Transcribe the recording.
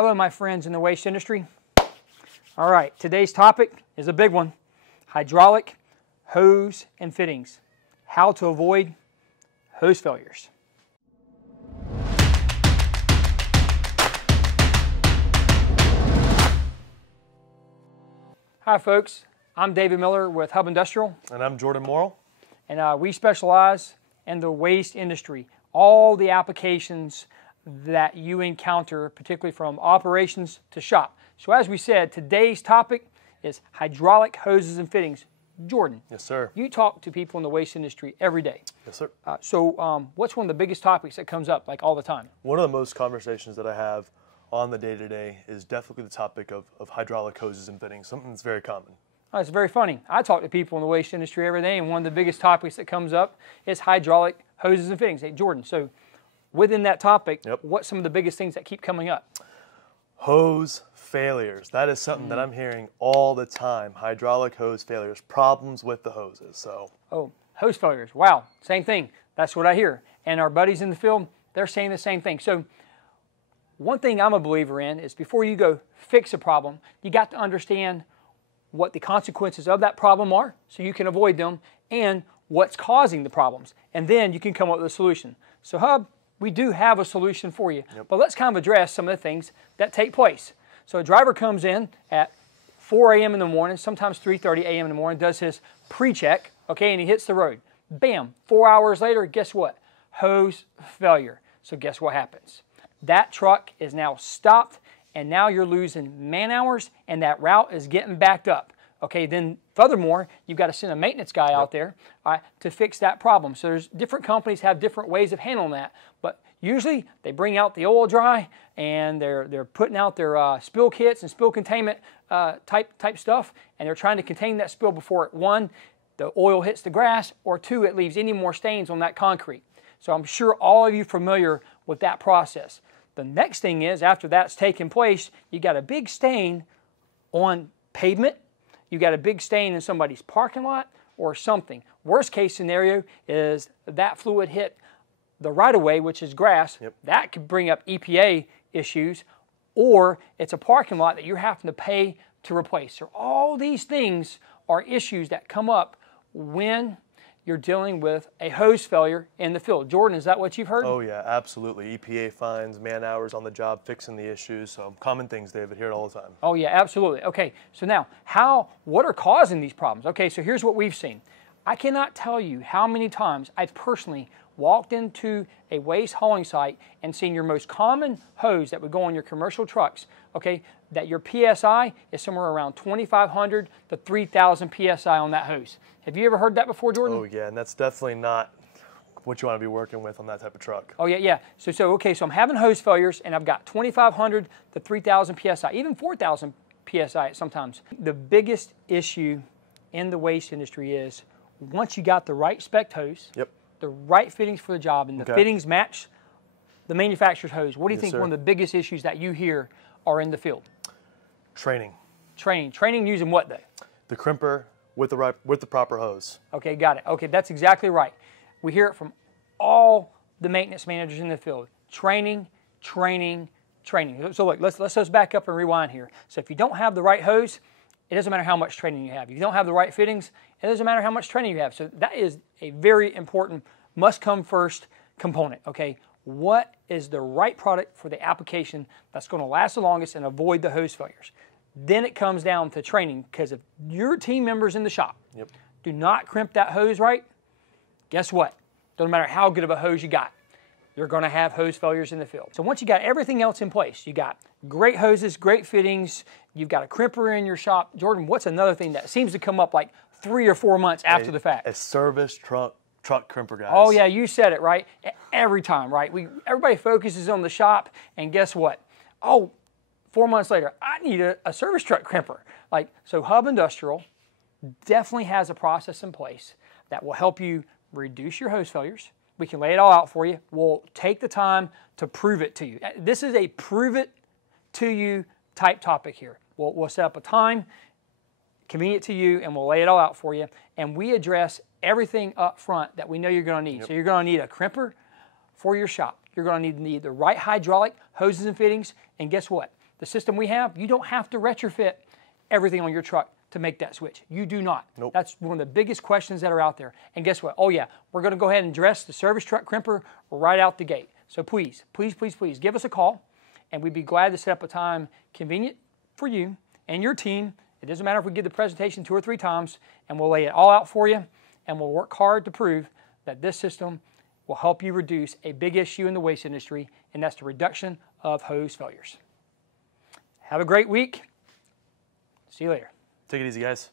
Hello, my friends in the waste industry. All right, today's topic is a big one: hydraulic hose and fittings. How to avoid hose failures. Hi, folks. I'm David Miller with Hub Industrial. And I'm Jordan Morrill. And we specialize in the waste industry. All the applications that you encounter, particularly from operations to shop. So as we said, today's topic is hydraulic hoses and fittings. Jordan. Yes, sir. You talk to people in the waste industry every day. Yes, sir. So what's one of the biggest topics that comes up, like all the time? One of the most conversations that I have on the day-to-day is definitely the topic of hydraulic hoses and fittings, something that's very common. Oh, it's very funny. I talk to people in the waste industry every day, and one of the biggest topics that comes up is hydraulic hoses and fittings. Hey, Jordan, so within that topic, what's some of the biggest things that keep coming up? Hose failures. That is something that I'm hearing all the time. Hydraulic hose failures, problems with the hoses. Oh, hose failures. Wow, same thing. That's what I hear. And our buddies in the field, they're saying the same thing. So one thing I'm a believer in is before you go fix a problem, you got to understand what the consequences of that problem are so you can avoid them, and what's causing the problems. And then you can come up with a solution. So Hub, we do have a solution for you. But let's kind of address some of the things that take place. So a driver comes in at 4 a.m. in the morning, sometimes 3:30 a.m. in the morning, does his pre-check, okay, and he hits the road. Bam, 4 hours later, guess what? Hose failure. So guess what happens? That truck is now stopped, and now you're losing man hours, and that route is getting backed up. Okay, then furthermore, you've got to send a maintenance guy out there to fix that problem. So there's different companies have different ways of handling that, but usually they bring out the oil dry and they're putting out their spill kits and spill containment type stuff, and they're trying to contain that spill before one, the oil hits the grass, or two, it leaves any more stains on that concrete. So I'm sure all of you are familiar with that process. The next thing is, after that's taken place, you got a big stain on pavement. You got a big stain in somebody's parking lot or something. Worst case scenario is that fluid hit the right-of-way, which is grass. That could bring up EPA issues, or it's a parking lot that you're having to pay to replace. So all these things are issues that come up when you're dealing with a hose failure in the field. Jordan, is that what you've heard? Oh yeah, absolutely. EPA fines, man hours on the job, fixing the issues. So common things, David, hear it all the time. Oh yeah, absolutely. Okay, so now, what are causing these problems? Okay, so here's what we've seen. I cannot tell you how many times I've personally walked into a waste hauling site and seen your most common hose that would go on your commercial trucks, okay, that your PSI is somewhere around 2,500 to 3,000 PSI on that hose. Have you ever heard that before, Jordan? Oh yeah, and that's definitely not what you want to be working with on that type of truck. Oh yeah. So I'm having hose failures, and I've got 2,500 to 3,000 PSI, even 4,000 PSI sometimes. The biggest issue in the waste industry is once you got the right spec hose, the right fittings for the job, and the fittings match the manufacturer's hose, what do you think one of the biggest issues that you hear are in the field? Training. Training using what though? The crimper with the proper hose. Okay, got it. Okay, that's exactly right. We hear it from all the maintenance managers in the field. Training. So look, let's back up and rewind here. So if you don't have the right hose, it doesn't matter how much training you have. If you don't have the right fittings, it doesn't matter how much training you have. So that is a very important must come first component, okay? What is the right product for the application that's going to last the longest and avoid the hose failures? Then it comes down to training, because if your team members in the shop do not crimp that hose right, guess what? Doesn't matter how good of a hose you got, you're going to have hose failures in the field. So once you got everything else in place, you got great hoses, great fittings, you've got a crimper in your shop. Jordan, what's another thing that seems to come up like 3 or 4 months after the fact? A service truck crimper, guys. Oh yeah, you said it, right? Every time, right? Everybody focuses on the shop, and guess what? Oh, 4 months later, I need a service truck crimper. So Hub Industrial definitely has a process in place that will help you reduce your hose failures. We can lay it all out for you. We'll take the time to prove it to you. This is a prove it to you type topic here. We'll set up a time, convenient to you, and we'll lay it all out for you. And we address everything up front that we know you're going to need. So you're going to need a crimper for your shop. You're going to need the right hydraulic hoses and fittings. And guess what? the system we have, you don't have to retrofit everything on your truck to make that switch. You do not. Nope. That's one of the biggest questions that are out there. And guess what? Oh yeah, we're going to go ahead and address the service truck crimper right out the gate. So please, please, please, please give us a call, and we'd be glad to set up a time convenient for you and your team. It doesn't matter if we give the presentation 2 or 3 times, and we'll lay it all out for you, and we'll work hard to prove that this system will help you reduce a big issue in the waste industry, and that's the reduction of hose failures. Have a great week. See you later. Take it easy, guys.